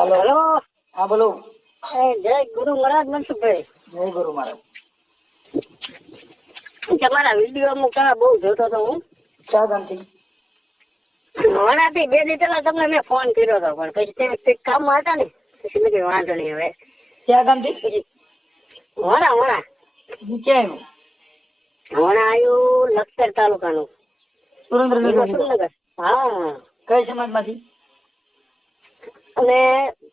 Hello hello. हाँ बोलो। जय गुरु महाराज मनसुखભાઈ। जय गुरु महाराज। તમારા વિડીયો હું ઘણા બહુ જોતો હતો હું. ક્યાં ગામથી? વણાથી 2 દી પહેલા તમને મેં ફોન કર્યો હતો પણ પછી તે કામમાં હતા ને પછી મેં કીધું વાંધો નહીં હવે. ક્યાં ગામથી? વણા ઈ ક્યાં આવ્યું? વણા આવ્યું લખતર તાલુકાનું સુરેન્દ્રનગર. હા. કઈ સમાજમાંથી? અને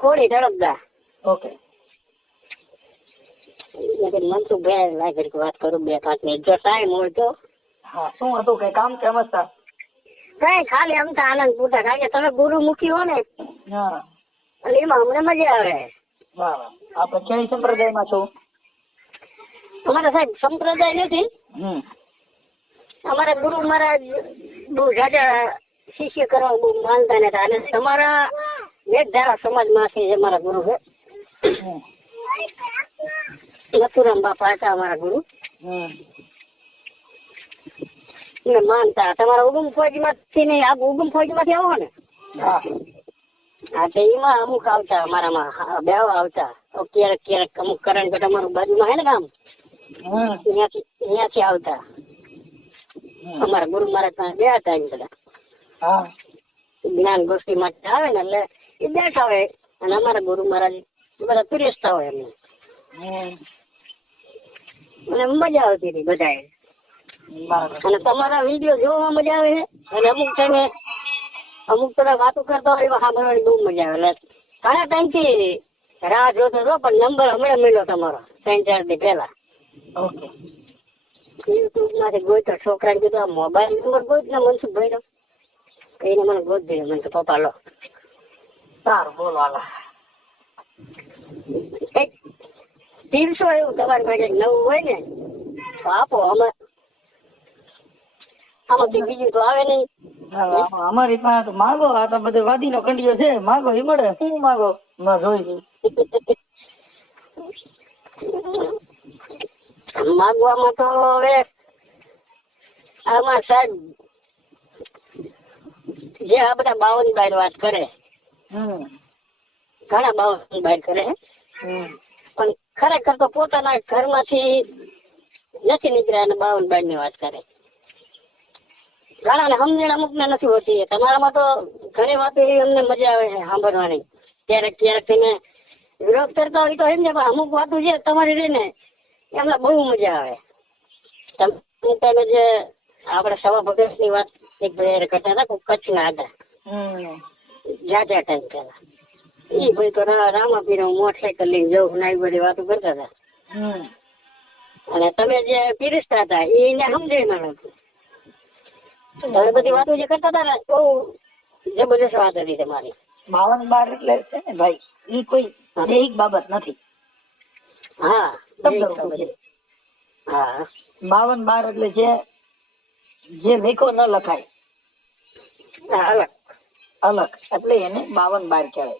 કોળી તળપદા. ઓકે. મનસુખભાઈ લાગે વાત કરું 2-5 મિનિટ જો ટાઈમ હોય તો. હા શું હતું કઈ કામ કે અમસ્તા? કઈ ખાલી આમ તો આનંદ પૂરતા કારણ કે તમે ગુરુમુખી હો ને હા એટલે એમાં અમને મજા આવે. વાહ વાહ. આપણે કઈ સંપ્રદાયમાં છો? અમારા સાહેબ સંપ્રદાય નથી. અમારા ગુરુ મહારાજ બહુ જાજા શિષ્ય કરવા બહુ માનતા નથી અને તમારા વેદધારા સમાજમાં છે અમારા ગુરુ છે. નથુરામ બાપા હતા અમારા ગુરુ. ને માનતા તમારા ઉગમ ફોજમાંથી ને આ ઉગમ ફોજમાંથી આવો ને? હા તો એમાં અમુક આવતા અમારામાં બેવ આવતા ક્યારેક અમુક કરંટ અમારું બાજુમાં હે ને ગામ ત્યાંથી આવતા અમારા ગુરુ મહારાજ બે હતા એમ બધા જ્ઞાન ગોષ્ઠી માટે આવે ને એટલે એ બેઠા હોય અને અમારા ગુરુ મહારાજ બધા પીરસતા હોય એમને અને મજા આવતી હતી બધાએ. અને તમારા વિડીયો જોવામાં મજા આવે છે અને અમુક ટાઈમે અમુક બધા વાતો કરતા હોય એવા સાંભળવાની બહુ મજા આવે. એટલે ઘણા ટાઈમથી રાહ જોતો હતો પણ નંબર હમણાં મળ્યો તમારો 3-4 દી પહેલા. ઓકે. યુટ્યુબમાંથી ગોઈતો છોકરાને કીધું આ મોબાઈલ નંબર ગોઈત ને મનસુખભાઈ નો કઈને મને ગોત દે. મને તો પપ્પા લો. સારું બોલો હાલો. એક 300 એવું તમારી પાસે નવું હોય ને તો આપો. આમાંથી બીજું તો આવે નહીં. અમારી પાસે તો માગો. આ તો બધે વાદી નો કંડિયો છે. માગો એ મળે. શું માગો માં જોઈ માગવામાં તો હવે આમાં સાહેબ જે આ બધા 52 વાત કરે ઘણા 52 કરે પણ ખરેખર તો પોતાના ઘરમાંથી નથી નીકળ્યા અને 52 ની વાત કરે. ઘણા ને સમજણ અમુક ને નથી હોતી. તમારામાં તો ઘણી વાતો એવી અમને મજા આવે છે સાંભળવાની. ક્યારેક તમે વિરોધ કરતા હોય તો એમ ને પણ અમુક વાતો છે તમારી રહીને એમને બહુ મજા આવે. તમે જે આપણે સવા ભગત ની વાત એક ભાઈ કરતા હતા કચ્છના હતા જાજા ટાઈમ પહેલા એ ભાઈ તો રામાપીર મોટરસાયકલ લઈને જવું ને એ બધી વાતો કરતા હતા. અને તમે જે પીરસતા હતા એને સમજાય નતું. તમે બધી વાતો જે કરતા હતા ને બહુ જબરદસ્ત વાત હતી તમારી. 52 એટલે છે ને ભાઈ એ કોઈ દૈહિક બાબત નથી. હા હા 52 એટલે જે લેખો ન લખાય અલગ એટલે એને 52 કહેવાય.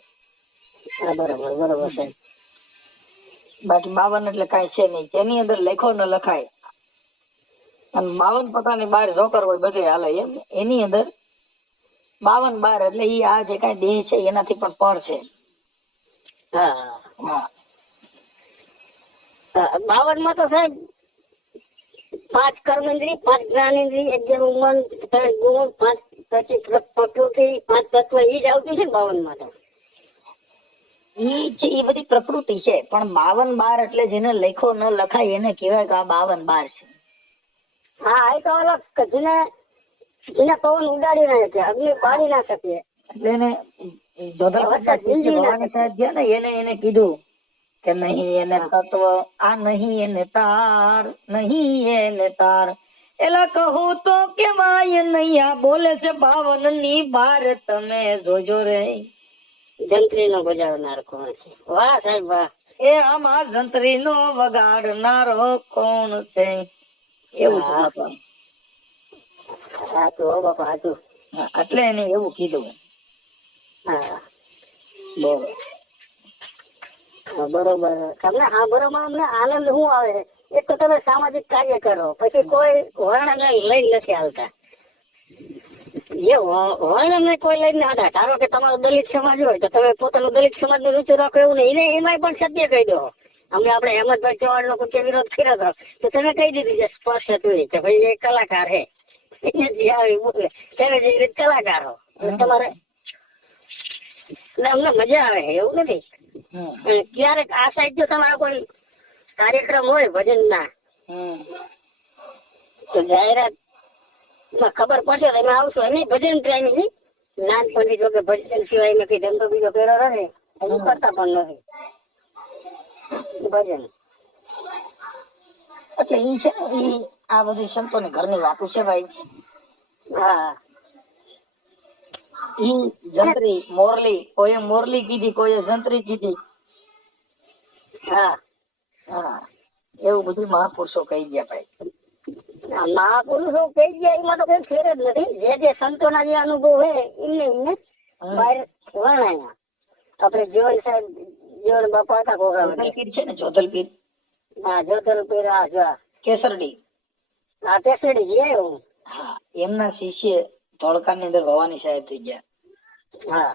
બરોબર છે. બાકી 52 એટલે કઈ છે નહીં. તેની અંદર લેખો ન લખાય અને 52 પોતાની બહાર જોકર હોય બધે હાલે એમ. એની અંદર 52 એટલે ઈ આ જે કઈ દેહ છે એનાથી પણ પર છે. 52 માં તો સાહેબ 5 કર્મેન્દ્રિય 5 જ્ઞાનેન્દ્રિય 11 મન 3 ગુણ 5 પ્રકૃતિ 5 તત્વ એ જ આવતું છે ને 52 માં તો. એ બધી પ્રકૃતિ છે પણ 52 એટલે જેને લેખો ન લખાય એને કહેવાય કે આ 52 છે. હા એ તો અલગ જેને પવન ઉડાડી ના શકે અગ્નિ પાડી ના શકે એટલે એને ભગવાન સાહેબ ગયા ને એને કીધું કે નહીં એને તત્વ આ નહીં એને તાર નહીં એને તાર એલા કહું તો કેવાય નહીં. આ બોલે છે 52 ની બાર તમે જોજો રે. જંત્રી નો બજાવનાર કોણ છે? વાહ સાહેબ વાહ. એ આમાં જંત્રી નો વગાડનારો કોણ છે? એવું છે બાપા. સાચું હો બાપા સાચું. એટલે એને એવું કીધું. બરોબર. તમને સાંભળવામાં અમને આનંદ શું આવે? એક તો તમે સામાજિક કાર્ય કરો પછી કોઈ વર્ણ લઈ નથી આવતા. એ વર્ણને કોઈ લઈને હતા. ધારો કે તમારો દલિત સમાજ હોય તો તમે પોતાનો દલિત સમાજ નું રૂચિ રાખો એવું નહીં. એને એમાંય પણ સત્ય કહી દો. અમે આપણે હેમંતભાઈ ચૌહાણ નો કોઈ વિરોધ કર્યો હતો તો તમે કહી દીધું છે સ્પષ્ટ હતું કે ભાઈ એ કલાકાર હે, એને જે આવી બોલે તમે જે રીતે કલાકાર હો તમારે એટલે અમને મજા આવે છે એવું નથી. અને ક્યારેક આ સાઈડ જો તમારો કોઈ કાર્યક્રમ હોય ભજન ના તો જાહેરાત માં ખબર પડશે તમે આવશો. એની ભજન પ્રેમી નાનપણથી જો કે ભજન સિવાય મેં કઈ ધંધો બીજો કર્યો રહે હજુ કરતા પણ નથી ભજન. એટલે ઈ છે ને ઈ આ બધી સંતોની ઘરની વાતો છે ભાઈ. હા ઈ જંત્રી મોરલી, કોઈએ મોરલી કીધી, કોઈએ જંત્રી કીધી. હા હા એવું બધું મહાપુરુષો કહી ગયા ભાઈ. મહાપુરુષો કહી ગયા એમાં તો કઈ ફેર જ નથી. જે જે સંતોના જે અનુભવ હોય એમને બહાર વર્ણાયા. આપણે જીવન સાહેબ જીવન બાપા હતા જોધલપીર છે ને, જોધલપીર. હા જોધલપીર. હા જો કેસરડી. હા કેસરડી જે હું. હા એમના શિષ્ય ધોળકા ની અંદર ભવાની સાહેબ થઈ ગયા. હા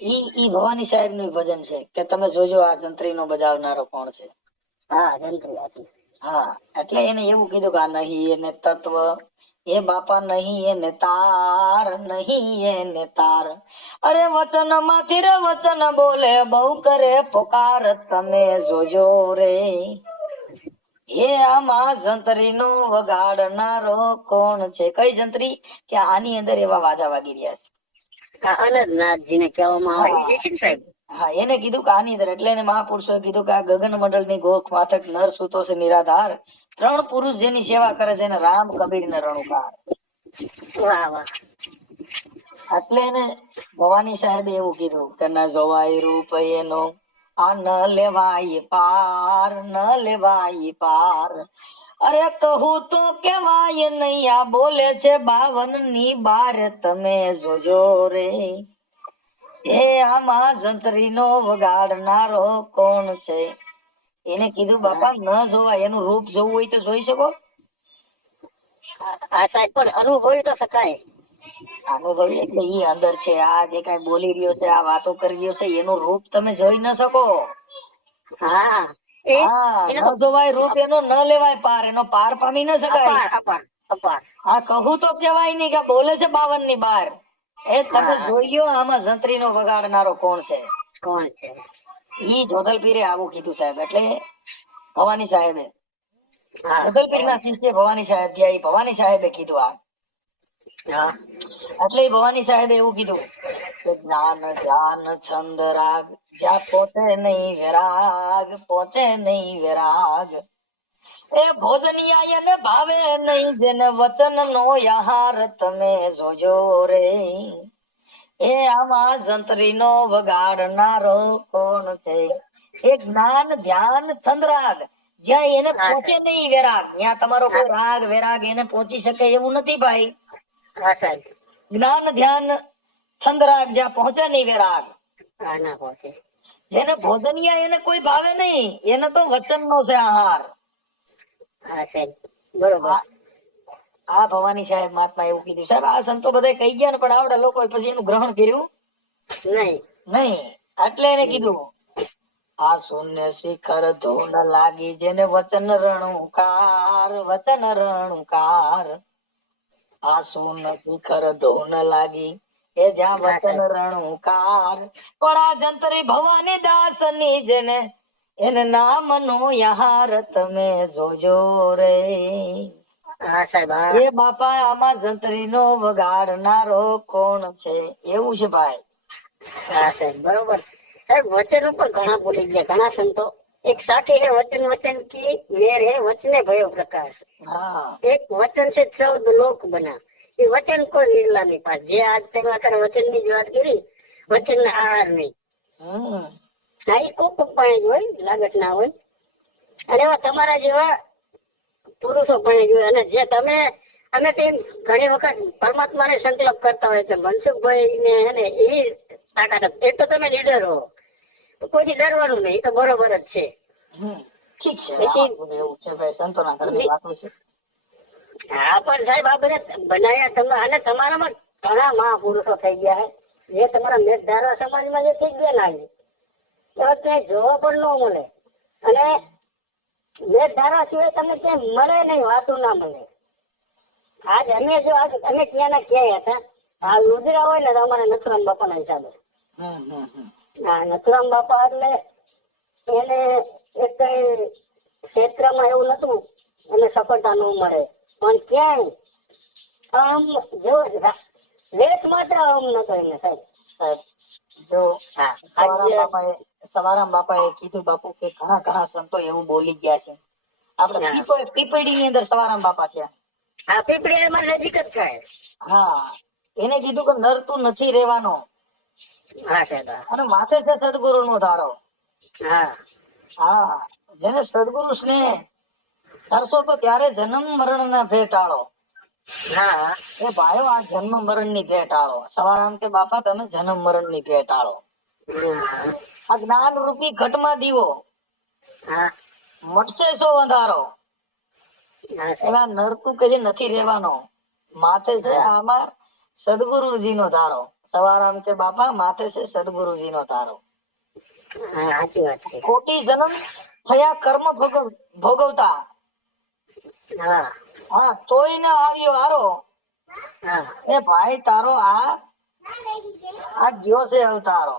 ઈ ભવાની સાહેબ નું ભજન છે કે તમે જોજો આ જંત્રી નો બજાવનારો કોણ છે. હા જંત્રી હતી. હા એટલે એને એવું કીધું કે આ નહીં એને તત્વ, એ બાપા નહીં એને તાર, નહીં એને તાર. અરે વચન માંથી રે વચન બોલે બહુ કરે પોકાર, તમે જોજો રે. હે આમાં જંત્રી નો વગાડનારો કોણ છે? કઈ જંત્રી? કે આની અંદર એવા વાજા વાગી રહ્યા છે. અનંતનાથજી ને કહેવામાં આવે છે સાહેબ. હા એને કીધું કે આની અંદર, એટલે એને મહાપુરુષોએ કીધું કે આ ગગન મંડળ ની ગોખ માથક નર સૂતો છે નિરાધાર, 3 પુરુષ જેની સેવા કરે છે એને રામ કબીર ને રણુકાર. વાહ વાહ. એટલે એને ભવાની સાહેબે એવું કીધું કે ન જોવાય રૂપ એનો, આ ન લેવાય પાર, ન લેવાય પાર. અરે કહું તો કેવાય નહીં, આ બોલે છે 52 ની બાર, તમે જોજો રે. એ આમાં જંત્રી નો વગાડનારો કોણ છે? એને કીધું બાપા ન જોવાય, એનું રૂપ જોવું હોય તો જોઈ શકો. આ સાહેબ પણ અનુભવી તો શકાય. અનુભવી એટલે ઈ અંદર છે, આ જે કઈ બોલી રહ્યો છે, આ વાતો કરી રહ્યો છે, એનું રૂપ તમે જોઈ ન શકો. હા હા ન જોવાય રૂપ એનો, ન લેવાય પાર, એનો પાર પામી ન શકાય. હા કહું તો કેવાય નહીં કે બોલે છે 52 ની બાર. એ તમે જોઈયો આમાં જંત્રી નો વગાડનારો કોણ છે. કોણ છે? ઈ જોધલપીરે આવું કીધું સાહેબ. એટલે ભવાની સાહેબે, જોધલપીર ના શિષ્ય ભવાની સાહેબ ગયા, ઈ ભવાની સાહેબે કીધું આ. એટલે ભવાની સાહેબે એવું કીધું કે જ્ઞાન ધ્યાન છંદ રાગ, જ્યાં પોતે નહીં વિરાગ, પોતે નહીં વિરાગ. એ ભોજનિયા એને ભાવે નહીં, જેને વચન નો આહાર, તમે જોજો રે. એ આમાં જંત્રી નો વગાડનારો કોણ છે? એ જ્ઞાન ધ્યાન છંદ રાગ, જ્યાં એને પહોંચે નહીં વિરાગ, ત્યાં તમારો કોઈ રાગ વિરાગ એને પહોંચી શકે એવું નથી ભાઈ. જ્ઞાન ધ્યાન છંદ રાગ, જ્યાં પહોંચે નહીં વિરાગ. જેને ભોજનિયા એને કોઈ ભાવે નહીં, એને તો વચન નો છે આહાર. બરોબર. આ ભવાની સાહેબ મહાત્મા એવું કીધું. સાહેબ આ સંતો બધા કહી ગયા ને, પણ આવડા લોકો પછી એનું ગ્રહણ કર્યું નહીં. એટલે એને કીધું આ શૂન્ય શિખર ધૂન લાગી, જેને વચન રણુકાર, વચન રણુકાર. આ શૂન્ય શિખર ધૂન લાગી, એ જ્યાં વચન રણુકાર. પણ આ જંતરી ભવાની દાસ ની, જેને એને નામ નો યાર, તમે જોજો રે. એ બાપા આમાં જંત્રી નો વગાડનારો કોણ છે? એવું છે ભાઈ. હા સાહેબ બરોબર. સાહેબ વચન ઉપર ઘણા બોલી ગયા ઘણા સંતો. એક સાથે હે વચન, વચન કી વેર હે વચને ભયો પ્રકાશ. એક વચન છે 14 લોક બના. એ વચન કોઈ નિર્લા નહીં પાસ. જે આજ તમે અત્યારે વચન ની જ વાત કરી, વચન ના આહાર નહીં. હા એ કોક પાણી જ હોય, લાગત ના હોય. અને એવા તમારા જેવા પુરુષો પણ જોઈએ. અને જે તમે અમે તો ઘણી વખત પરમાત્મા ને સંકલ્પ કરતા હોય છે, મનસુખભાઈ ને એવી તાકાત. એ તો તમે લીડર હો, કોઈથી ડરવાનું નહીં, એ તો બરોબર જ છે. ઠીક છે, એવું છે ભાઈ, સંતોના ઘરની વાતો છે. હા પણ સાહેબ આ બધા બનાવ્યા તમે, અને તમારામાં ઘણા મહાપુરુષો થઈ ગયા છે જે તમારા મેઘધારા સમાજમાં જે થઈ ગયા ને એવા ક્યાંય જોવા પણ ન મળે. અને મેઘધારા સિવાય તમને ક્યાંય મળે નહીં, વાતું ના મળે. આજ અમે ક્યાં ના ક્યાંય હતા. આ રુદ્રા હોય ને તો અમારે નથુરામ બાપાના હિસાબે. હા, નથુરામ બાપા એટલે એને એક કઈ ક્ષેત્રમાં એવું નતું એને સફળતા ન મળે, પણ ક્યાંય આમ જો લેખ માત્ર આમ નતો એને સાહેબ. જો હા, સવારામ બાપાએ કીધું બાપુ કે ઘણા સંતો એવું બોલી ગયા છે. આપણે પીપળી ની અંદર સવારામ બાપા થયા. હા, પીપળી અમારી નજીક જ થાય. હા, એને કીધું કે નરતું નથી રહેવાનો. હા સાહેબ. અને માથે છે સદગુરુ નો ધારો. હા હા, જેને સદગુરુ સ્નેહ કરશો તો ત્યારે જન્મ મરણ ના ભેટ ટાળો. હા એ ભાઈઓ, આ જન્મ મરણ ની ભેટ ટાળો. સવારામ કે બાપા તમે જન્મ મરણ ની ભેટ ટાળો. આ જ્ઞાન રૂપી ઘટમાં દીવો હા મટશે સો અંધારો. પેલા નરતું કે જે નથી રહેવાનો, માથે છે આમાં સદગુરુજી નો ધારો. સવારામ કે બાપા માથે છે સદગુરુજી નો ધારો. સાચી વાત છે. ખોટી જન્મ થયા કર્મ ભોગવતા. હા હા, તોય ન આવ્યો હારો. હા એ ભાઈ તારો આ જ્યો છે અવતારો.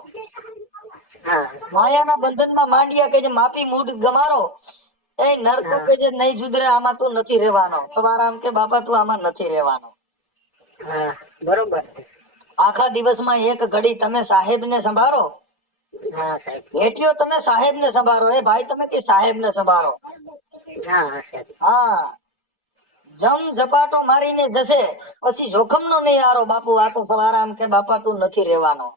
હા માયાના બંધનમાં માંડ્યા કે જે માપી મૂઢ ગમારો. એ નરતું કે જે નહીં સુધરે આમાં તું નથી રહેવાનો. સવારામ કે બાપા તું આમાં નથી રહેવાનો. હા, બરોબર. આખા દિવસમાં એક ઘડી તમે સાહેબ ને સંભાળો. હા સાહેબ. એટલો તમે સાહેબ ને સંભાળો. એ ભાઈ તમે કે સાહેબ ને સંભાળો. હા સાહેબ. હા, જમ ઝપાટો મારીને જશે પછી જોખમ નો નહીં આરો. બાપુ આ તો સવારામ કે બાપા તું નથી રહેવાનો.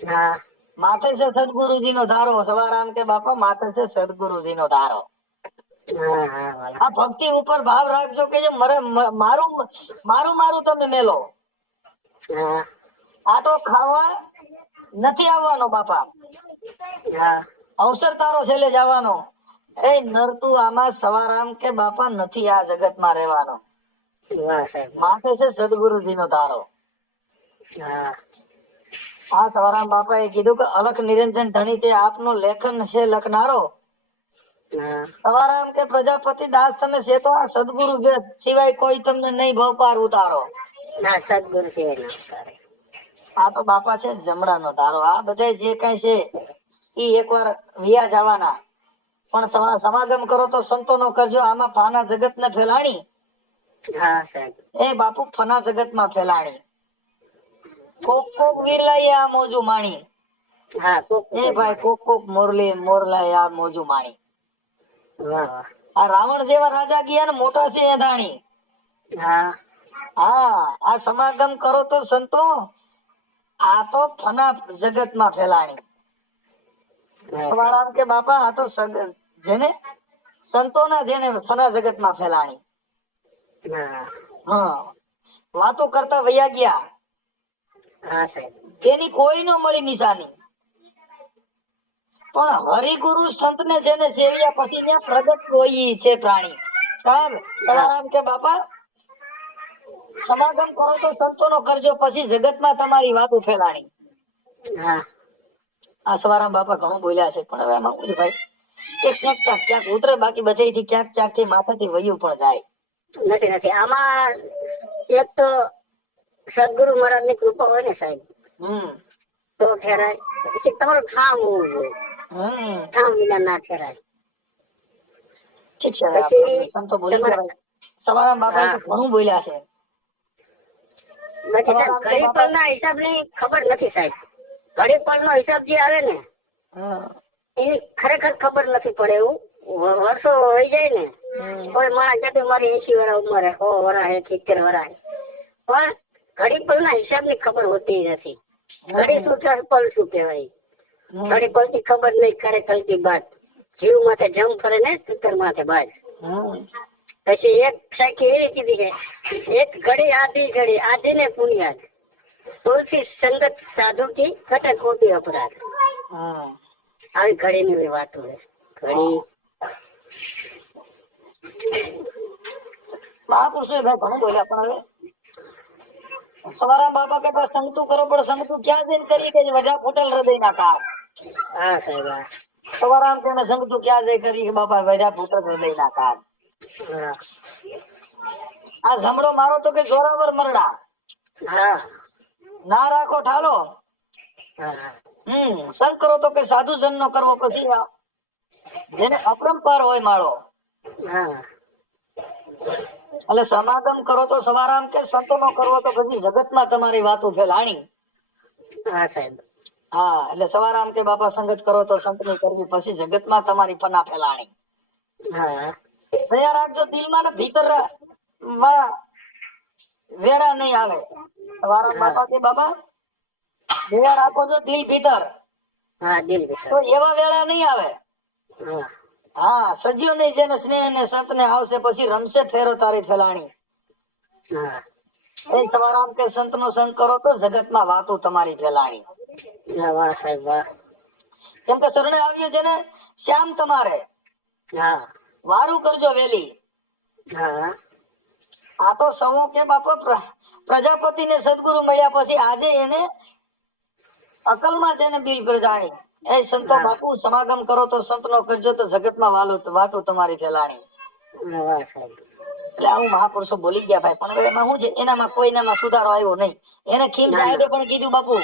હા માથે છે સદગુરુજી નો ધારો. સવારામ કે બાપા માથે છે સદગુરુજી નો ધારો. આ ભક્તિ ઉપર ભાવ રાખજો કે જે મારું તમે મેલો. હા આટો ખાવા નથી આવવાનો બાપા. હા અવસર તારો છેલ્લે જવાનો. એ નરતું આમાં સવારામ કે બાપા નથી આ જગત માં રહેવાનો. માથે છે સદગુરુજી નો ધારો. હા આ સવારામ બાપા એ કીધું કે અલખ નિરંજન ધણી તે આપનો લેખન છે લખનારો. સવારામ કે પ્રજાપતિ દાસ તમે છે તો આ સદગુરુ સિવાય કોઈ તમને નહીં ભવ પાર ઉતારો. સદગુરુ સિવાય. આ તો બાપા છે જમણા નો ધારો. આ બધા જે કઈ છે એ એકવાર વિયા જવાના. પણ સમાગમ કરો તો સંતો નો કરજો. આમાં ફાના જગત ને ફેલાણી. એ બાપુ ફના જગત માં ફેલાણી. કોક વિરલાએ આ મોજું માણી. એ ભાઈ કોક મોરલાએ આ મોજું માણી. આ રાવણ જેવા રાજા ગયા ને મોટા છે એ દાણી. હા, આ સમાગમ કરો તો સંતો આ તો ફના જગત માં ફેલાણી. સવારામ કે બાપા આ તો જેને સંતો ના જેને ફના જગત માં ફેલાણી. હા, વાતો કરતા વૈયા ગયા. તેની કોઈ નો મળી નિશાની. પણ હરિગુરુ સંત ને જેને સેવ્યા પછી ત્યાં પ્રગટ હોય છે પ્રાણી. સવારામ કે બાપા સમાગમ કરો તો સંતો નો કરજો પછી જગત માં તમારી વાતો ફેલાણી. આ સવારામ બાપા ઘણું બોલ્યા છે. પણ હવે એમાં ભાઈ કે ક્યાંક ઉતરે, બાકી બધેથી ક્યાંક થી માથાથી વયું પણ જાય. નથી આમાં એક તો સદગુરુ મહારાજ ની કૃપા હોય ને સાહેબ તો ઠેરાય. પછી તમારું ઠામ હોવું જોઈએ. ઠામ વિના ના ઠેરાય. ઠીક છે, સંતો બોલી ગયા. સવારામ બાપા ઘણું બોલ્યા છે. ઘડી પલ ના હિસાબ ની ખબર નથી સાહેબ. ઘડી પલ નો હિસાબ જે આવે ને એની ખરેખર ખબર નથી પડે. એવું વર્ષો હોય જાય ને કોઈ માણસ જતું મારી 80 વર્ષ ઉંમરે 100 વર્ષ 70 વર્ષ, પણ ઘડી પલ ના હિસાબ ની ખબર હોતી નથી. ઘડી શું છે પલ શું કહેવાય. ઘડી પલ થી ખબર નહીં ખરેખર થી બાદ. જીવ માથે જમ ફરે ને પિત્તર માથે બાદ. પછી એક સાખી એવી કીધી છે, એક ઘડી આધી ને પુણ્યાદ, તુલસી સંગત સાધુ કી ઘટે ખોટી અપરાધ. આવી ઘડી ની વાતો છે. ઘડી મહાપુરુષો ભાઈ ઘણું બોલ્યા. પણ હવે સવારામ બાપા કહેતા સંગતું કરો, પણ સંગતું ક્યાં જઈને કરી કે વજા ફૂટેલ હૃદયના કાળ. હા સાહેબ હા. સવારામ તેને સંગતું ક્યાં જઈ કરી કે બાપા વજા ફૂટેલ હૃદયના કાળ. હા આ જમડો મારો તો કે જોરાવર મરડા, હા ના રાખો ઠાલો. હા સંગ કરો તો કે સાધુ જન નો કરવો, પછી જેને અપરંપાર હોય માળો. હા એટલે સમાગમ કરો તો સવારામ કે સંતો નો કરવો તો પછી જગતમાં તમારી વાતો ફેલાણી. હા સાહેબ હા, એટલે સવારામ કે બાપા સંગત કરો તો સંત ની કરવી, પછી જગતમાં તમારી ફના ફેલાણી. હા દયા રાખજો દિલમાં ને ભીતર વેડા નહીં આવે. સવારામ બાપા કે બાપા દયા રાખો છો દિલ ભીતર, હા દિલ તો એવા વેળા નહીં આવે. હા હા, સજીવ નહીં જેને સ્નેહ ને સંત ને આવશે, પછી રમશે ફેરો તારી ફેલાણી. હા એ સવારામ કે સંત નો સંગ કરો તો જગતમાં વાતો તમારી ફેલાણી. વાહ સાહેબ વાહ. કેમ કે શરણે આવ્યો છે ને શ્યામ તમારે હા વારું કરજો વેલી. હા આ તો સૌ કે બાપા પ્રજાપતિ ને સદગુરુ મળ્યા પછી આજે એને અકલમાં જેને બિલ પ્રજાણી. એ સંતો બાપુ સમાગમ કરો તો સંત નો કરજો તો જગતમાં વાતો તમારી ફેલાણી. વાહ સાહેબ. એટલે આવું મહાપુરુષો બોલી ગયા ભાઈ, પણ હવે એમાં શું છે, એનામાં કોઈનામાં સુધારો આવ્યો નહીં. એને ખીમ સાહેબે પણ કીધું બાપુ,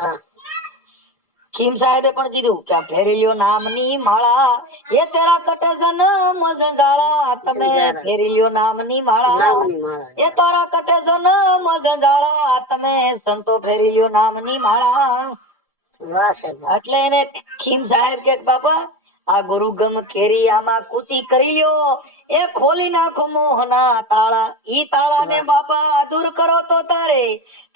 હા ખીમ સાહેબે પણ કીધું કે આ ફેરીલ્યો નામની માળા, એ તેરા કટે જન્મ જંજાળા. તમે ફેરીલ્યો નામની માળા, નામની માળા. એ તારા કટે જન્મ જંજાળા. તમે સંતો ફેરીલ્યો નામની માળા. વાહ સાહેબ વાહ. એટલે એને ખીમ સાહેબ કે બાપા આ ગુરુગમ કેરી આમાં કૂચી કરી લ્યો, એ ખોલી નાખો મોહના તાળા. ઈ તાળા ને બાપા દૂર કરો તો તારે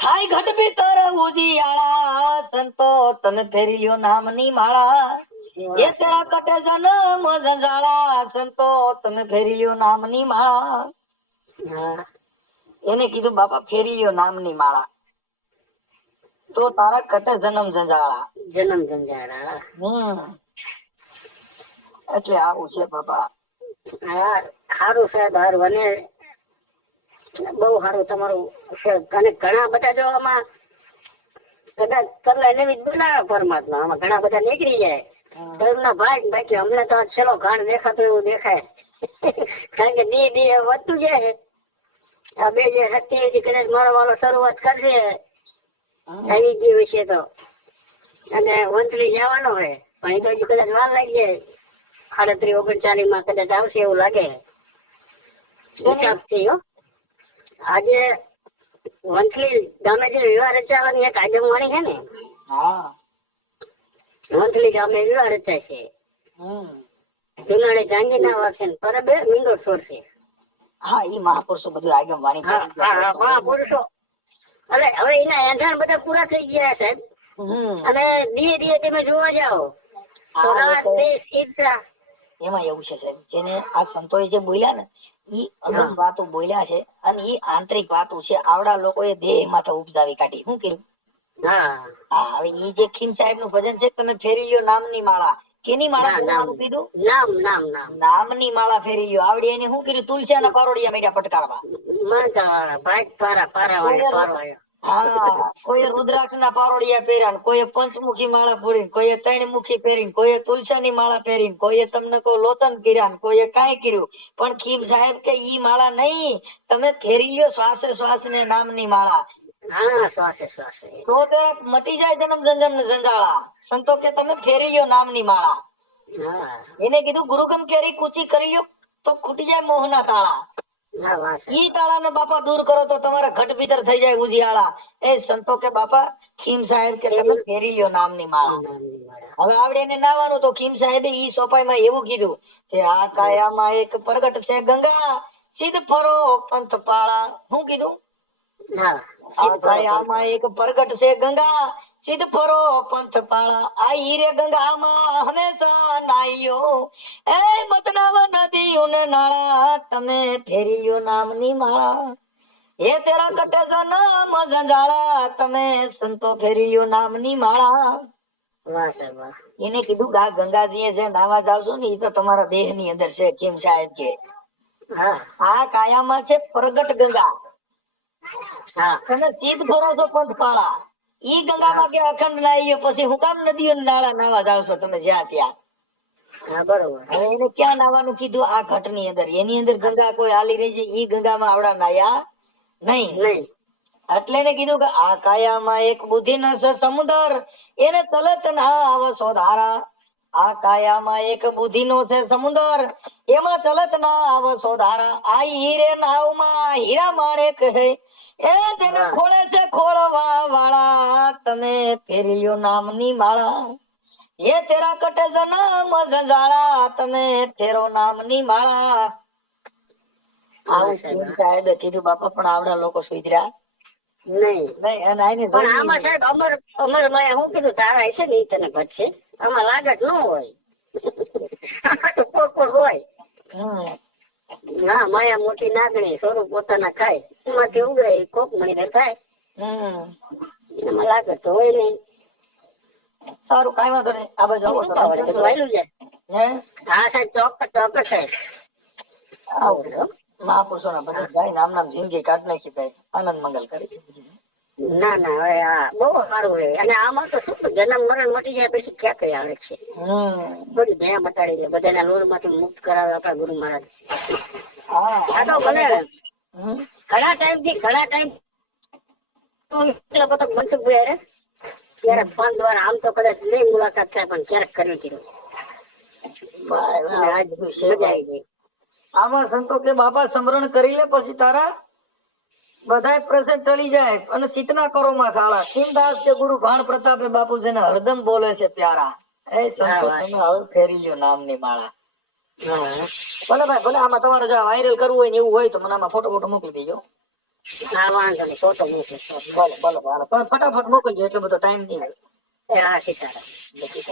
થાય ઘટ ભીતર ઉજિયાળા. સંતો તમે ફેરી લ્યો નામની માળા, એ તેરા કટે જન્મ જંજાળા. સંતો તમે ફેરી લ્યો નામની માળા. હા એને કીધું બાપા ફેરી લ્યો નામની માળા, તો તારા કટે જન્મ જંજાળા. જન્મ જંજાળા. એટલે આવું છે બાપા. હા સારું સાહેબ હારું, અને બહુ સારું તમારું છે. અને ઘણા બધા જો આમાં કદાચ કરલા એવી બનાવે પરમાત્મા, આમાં ઘણા બધા નીકળી જાય ધર્મના ભાગ. બાકી અમને તો છેલ્લો ઘાણ દેખાતો એવું દેખાય. કારણ કે દી દી વધતું જાય. આ 2027 કદાચ મારો વાળો શરૂઆત કરશે આવી ગયું છે તો, અને વંથલી જવાનો હોય, પણ એ તો હજી કદાચ વાર લાગી જાય. 38-39 માં કદાચ આવશે એવું લાગે હિસાબથી. આજે વંથલી ગામે જે વિવાહ રચાવાની એક આદમવાણી છે ને, વંથલી ગામે વિવાહ રચાય છે. જુનાડે જાંગીના વાસે પરબે મીંડો છોડશે. હા, ઈ મહાપુરુષો બધું આગમ વાણી. હા મહાપુરુષો. એટલે હવે એના એંધાણ બધા પૂરા થઈ ગયા સાહેબ. અને ધીરે ધીરે તમે જોવા જાઓ તો રાત દેશ ઈર્ષા. એમાં એવું છે સાહેબ, જેને આ સંતોએ જે બોલ્યા ને ઈ અગમ વાતો બોલ્યા છે, અને ઈ આંતરિક વાતો છે. આવડા લોકોએ દેહ માં ઉપજાવી કાઢી. શું કેવું? હા, હવે ઈ જે ખીમ સાહેબ નું ભજન છે, તમે ફેરી લ્યો નામની માળા. કેની માળા ફેરવાનું કીધું? નામની માળા ફેરી લ્યો. આવડી એને શું કીધું? તુલસીના પારોડિયા મેળ્યા પટકારવા. હા, કોઈ રુદ્રાક્ષ ના પારોડિયા પહેર્યા, કોઈ પંચમુખી માળા ફોડી, કોઈ 3 મુખી પહેરીને, કોઈ તુલસીની માળા પહેરીને, કોઈ તમને કોઈ લોચન કર્યા, કોઈ કાંઈ કર્યું. પણ ખીમ સાહેબ કે ઈ માળા નહીં, તમે ફેરી લ્યો શ્વાસે શ્વાસ ને નામની માળા. તો તે મટી જાય જન્મ જંજાળા. સંતો કે તમે ફેરી લ્યો નામની માળા. એને કીધું ગુરુકમ કેરી કૂચી કરી લ્યો તો ખૂટી જાય મોહના તાળા. ઈ તાળા ને બાપા દૂર કરો તો તમારા ઘટ ભીતર થઈ જાય ઉજિયાળા. એ સંતો કે બાપા ખીમ સાહેબ કે તમે ફેરી લ્યો નામની માળા. હવે આવડે એને નાવાનું તો ખીમ સાહેબે ઈ સોપાઈમાં એવું કીધું કે આ કાયામાં એક પ્રગટ છે ગંગા, સિદ્ધ ફરો પંથ પાળા. શું કીધું? આ કાયામાં એક પ્રગટ છે ગંગા, સિદ્ધ ફરો પંથ પાળા. આ હીરે ગંગામાં હંમેશા નાઈયો, એ બતનાવ નદી ઉને નાળા. તમે ફેરી લ્યો નામની માળા, એ તેરા કટે જન્મ જંજાળા. તમે સંતો ફેરી લ્યો નામની માળા. એને કીધું કે આ ગંગાજી જે નાવા જાવશો ને એ તો તમારા દેહ ની અંદર છે. કેમ સાહેબ કે આ કાયામાં છે પ્રગટ ગંગા, હા તમે સીધ ભરો છો પંચપાળા, ઈ ગંગામાં કે અખંડ નાહીએ, પછી હું કામ નદીઓ ને નાળા નાવા જાવ છો તમે જ્યાં ત્યાં? હા બરોબર. હવે એને ક્યાં નાવાનું કીધું? આ ઘટની અંદર. એની અંદર ગંગા કોઈ હાલી રહી છે, ઈ ગંગામાં આવડા નાયા નહીં. નહીં. એટલે એને કીધું કે આ કાયામાં એક બુદ્ધિ નો છે સમુદર, એને તલત ના આવશો ધારા. આ કાયામાં એક બુદ્ધિ નો છે સમુદર, એમાં તલત ના આવશો ધારા. આ હીરે નાવમાં હીરા માણેક હે, એ તેને ખોળે છે ખોળવા વાળા. તમે ફેરી લ્યો નામની માળા, એ તેરા કટે જન્મ જંજાળા. તમે ફેરો નામની માળા. આવું પીર સાહેબે કીધું બાપા, પણ આવડા લોકો સુધર્યા નહીં. નહીં. અને આની પણ આમાં સાહેબ અમર મેં શું કીધું, તારા હશે ને ઈ તને ભટશે, આમાં લાગત ન હોય. આમાં તો કોક હોય. હા, માયા મોટી નાગણી સ્વરૂપ પોતાના ખાય, એમાંથી ઉગરે કોક મહિને થાય. એમાં લાગત તો હોય નહીં. સારું, કાંઈ વાંધો નહીં. આ બાજુ આવો તો વાયલું જાય. હે હા સાહેબ, ચોક્કસ ચોક્કસ સાહેબ. આવો. મહાપુરુષોના બધા જાય નામ નામ જિંદગી કાઢ નાખી ભાઈ, આનંદ મંગલ કરી. ના ના, હવે આ બહુ સારું હોય. અને આમાં તો શું જન્મ મરણ મટી જાય પછી ક્યાં કઈ આવે છે. બધી ભયા મટાડી દે, બધાના લોર માંથી મુક્ત કરાવે આપણા ગુરુ મહારાજ. આ તો ભલે ઘણા ટાઈમ મનસુખભાઈ ક્યારેક ફોન દ્વારા આમ તો કદાચ નહીં મુલાકાત થાય, પણ ક્યારેક કરવી હતી. આમાં સંતો કે બાપા સમરણ કરી લે પછી તારા બધા પ્રસંગ ટળી જાય. અને ચિતના કરો માં શાળા સિંહદાસ કે ગુરુ ભાણ પ્રતાપે બાપુ જેને હરદમ બોલે છે પ્યારા. એ સંતો તમે હવે ફેરી લ્યો નામની માળા. ભલે ભાઈ ભલે, આમાં તમારે જો વાયરલ કરવું હોય ને એવું હોય તો મને આમાં ફોટો મોકલી દેજો. હા વાંધો નહીં, ફોટો મોકલી. ભલે ભલે ભલે, પણ ફટાફટ મોકલજો, એટલો બધો ટાઈમ નહીં. હા સીતારામ. મોકલી.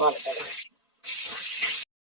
ભલે ભલે.